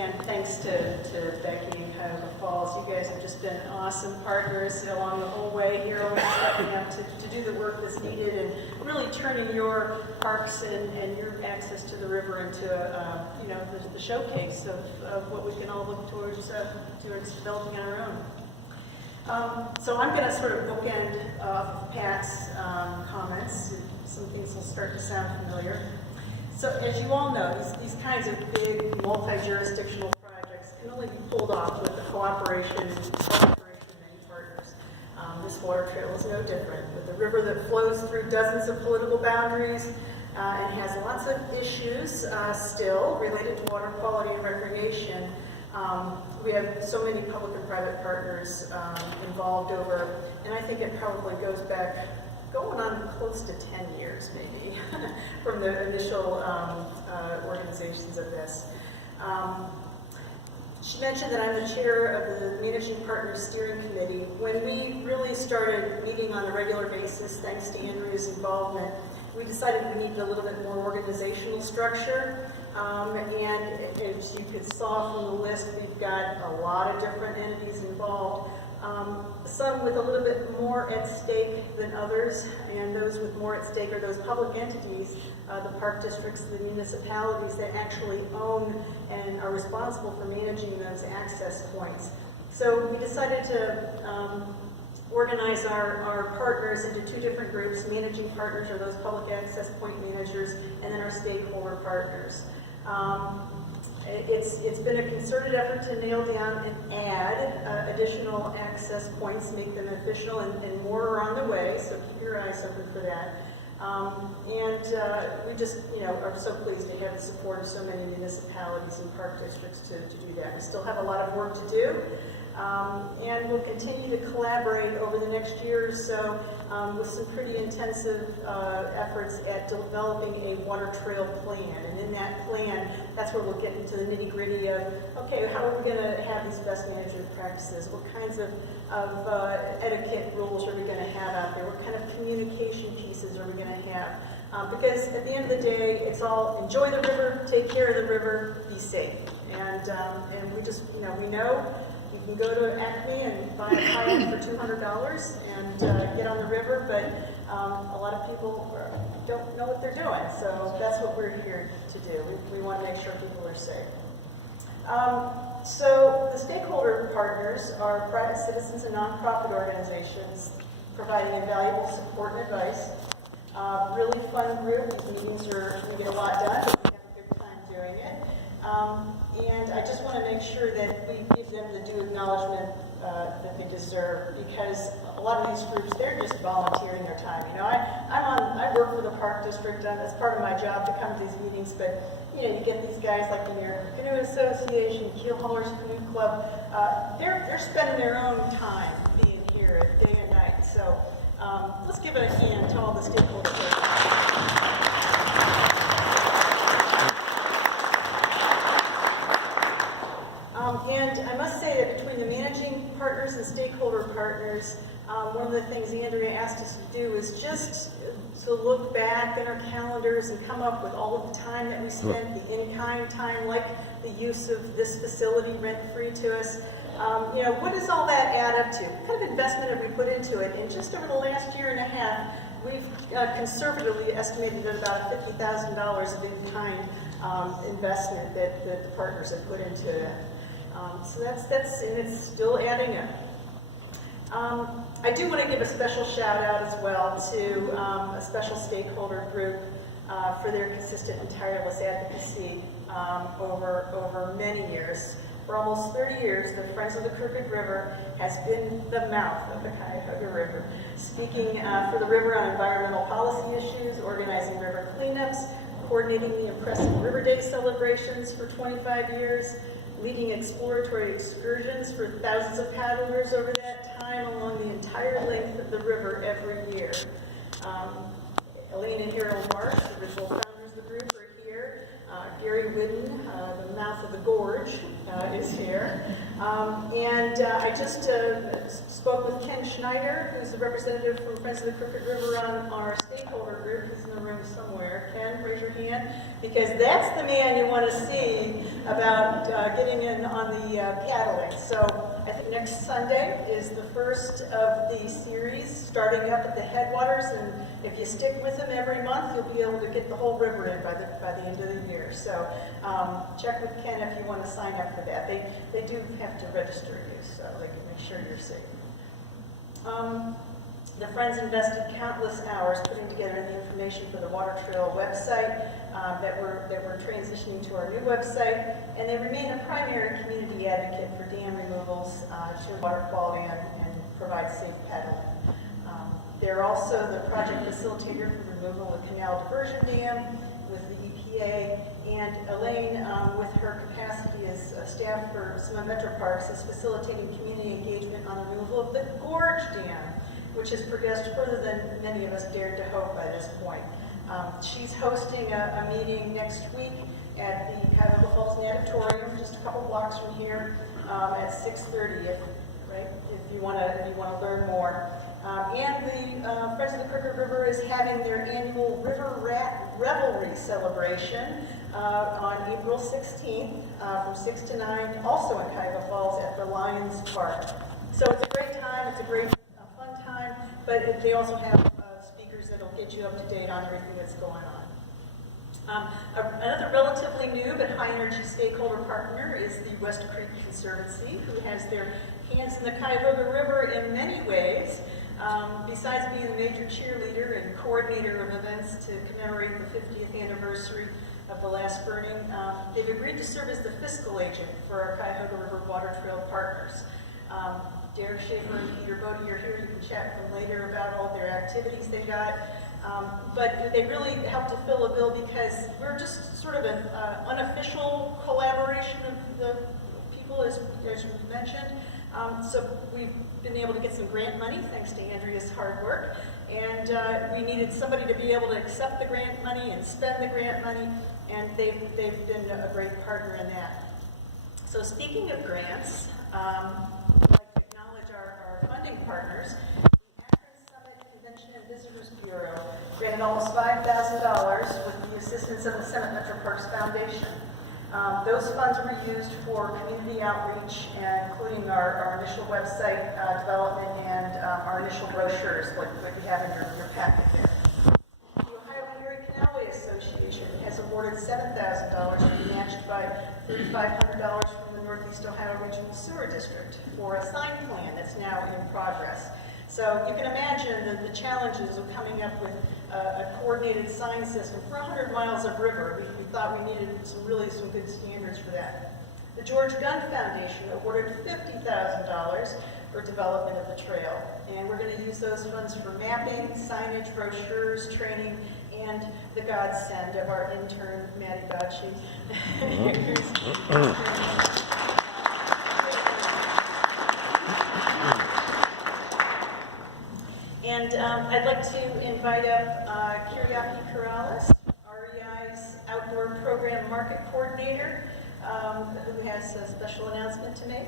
and thanks to Becky and Cuyahoga Falls. You guys have just been awesome partners along the whole way here, always stepping up to do the work that's needed and really turning your parks and your access to the river into the showcase of what we can all look towards developing on our own. So I'm going to sort of bookend off Pat's comments. Some things will start to sound familiar. So as you all know, these kinds of big multi-jurisdictional projects can only be pulled off with the cooperation of many partners. This water trail is no different. With a river that flows through dozens of political boundaries and has lots of issues still related to water quality and recreation, we have so many public and private partners involved over, and I think it probably goes back going on close to 10 years maybe from the initial organizations of this. She mentioned that I'm the chair of the Managing Partners Steering Committee. When we really started meeting on a regular basis, thanks to Andrea's involvement, we decided we needed a little bit more organizational structure. And as you could saw from the list, we've got a lot of different entities involved. Some with a little bit more at stake than others, and those with more at stake are those public entities, the park districts, the municipalities that actually own and are responsible for managing those access points. So we decided to organize our partners into two different groups. Managing partners are those public access point managers, and then our stakeholder partners. It's been a concerted effort to nail down and add additional access points, make them official, and more are on the way, so keep your eyes open for that. We just, are so pleased to have the support of so many municipalities and park districts to do that. We still have a lot of work to do, and we'll continue to collaborate over the next year or so with some pretty intensive efforts at developing a water trail plan. And in that plan, that's where we'll get into the nitty-gritty of, okay, how are we going to have these best management practices? What kinds of etiquette rules are we going to have out there? What kind of communication pieces are we going to have? Because at the end of the day, it's all enjoy the river, take care of the river, be safe. And we just, we know you can go to Acme and buy a kayak for $200 and get on the river, but a lot of people don't know what they're doing. So that's what we're here to do. We want to make sure people are safe. So the stakeholder partners are private citizens and nonprofit organizations providing invaluable support and advice. Really fun group. These meetings we get a lot done. We have a good time doing it. And I just want to make sure that we give them the due acknowledgement that they deserve, because a lot of these groups, they're just volunteering their time. I work for the park district, and that's part of my job to come to these meetings, but you get these guys like the American Canoe Association, Keel Haulers Canoe Club, they're spending their own time being here day and night. So let's give it a hand to all the stakeholders. And I must say that between the managing partners and stakeholder partners, one of the things Andrea asked us to do is just to look back in our calendars and come up with all of the time that we spent, the in-kind time, like the use of this facility rent-free to us. What does all that add up to? What kind of investment have we put into it? And just over the last year and a half, we've conservatively estimated at about $50,000 of in-kind investment that the partners have put into it. So that's and it's still adding up. I do want to give a special shout out as well to a special stakeholder group for their consistent and tireless advocacy over many years. For almost 30 years, the Friends of the Crooked River has been the mouth of the Cuyahoga River, speaking for the river on environmental policy issues, organizing river cleanups, coordinating the impressive River Day celebrations for 25 years, leading exploratory excursions for thousands of paddlers over that time along the entire length of the river every year. Elaine and Harold Marsh, the original founders of the group, are here. Gary Whidden, the mouth of the gorge, is here. I just spoke with Ken Schneider, who's the representative from Friends of the Crooked River on our stakeholder group. He's in the room somewhere. Ken, raise your hand, because that's the man you want to see about getting in on the paddling. So I think next Sunday is the first of the series, starting up at the headwaters, and if you stick with them every month, you'll be able to get the whole river in by the end of the year. So check with Ken if you want to sign up for that. They do have to register you, so they can make sure you're safe. The Friends invested countless hours putting together the information for the Water Trail website that we're transitioning to our new website, and they remain a primary community advocate for dam removals, ensure water quality, and provide safe paddling. They're also the project facilitator for removal of Canal Diversion Dam with the EPA, and Elaine, with her capacity as staff for some Metro Parks, is facilitating community engagement on the removal of the Gorge Dam, which has progressed further than many of us dared to hope by this point. She's hosting a meeting next week at the Cuyahoga Falls Natatorium, just a couple blocks from here, at 6:30. If you want to learn more. And the Friends of the Cuyahoga River is having their annual River Rat Revelry celebration on April 16th from 6 to 9, also in Cuyahoga Falls at the Lions Park. So it's a great time, it's a great fun time, but they also have speakers that will get you up to date on everything that's going on. Another relatively new but high-energy stakeholder partner is the West Creek Conservancy, who has their hands in the Cuyahoga River in many ways. Besides being a major cheerleader and coordinator of events to commemorate the 50th anniversary of the last burning, they've agreed to serve as the fiscal agent for our Cuyahoga River Water Trail partners. Derek Schaefer and Peter Bodie are here. You can chat with them later about all their activities they got. But they really helped to fill a bill because we're just sort of an unofficial collaboration of the people, as you mentioned. So we've been able to get some grant money thanks to Andrea's hard work. And we needed somebody to be able to accept the grant money and spend the grant money, and they've been a great partner in that. So speaking of grants, I'd like to acknowledge our funding partners. The Akron Summit Convention and Visitors Bureau granted almost $5,000 with the assistance of the Summit Metro Parks Foundation. Those funds were used for community outreach, including our initial website development and our initial brochures, like you have in your packet there. The Ohio Erie Canalway Association has awarded $7,000 to be matched by $3,500 from the Northeast Ohio Regional Sewer District for a sign plan that's now in progress. So you can imagine the challenges of coming up with a coordinated sign system for 100 miles of river. We thought we needed some good standards for that. The George Gunn Foundation awarded $50,000 for development of the trail, and we're going to use those funds for mapping, signage, brochures, training, and the godsend of our intern, Maddie Bocci. And I'd like to invite up Cuyahoga River, REI's outdoor program market coordinator, who has a special announcement to make.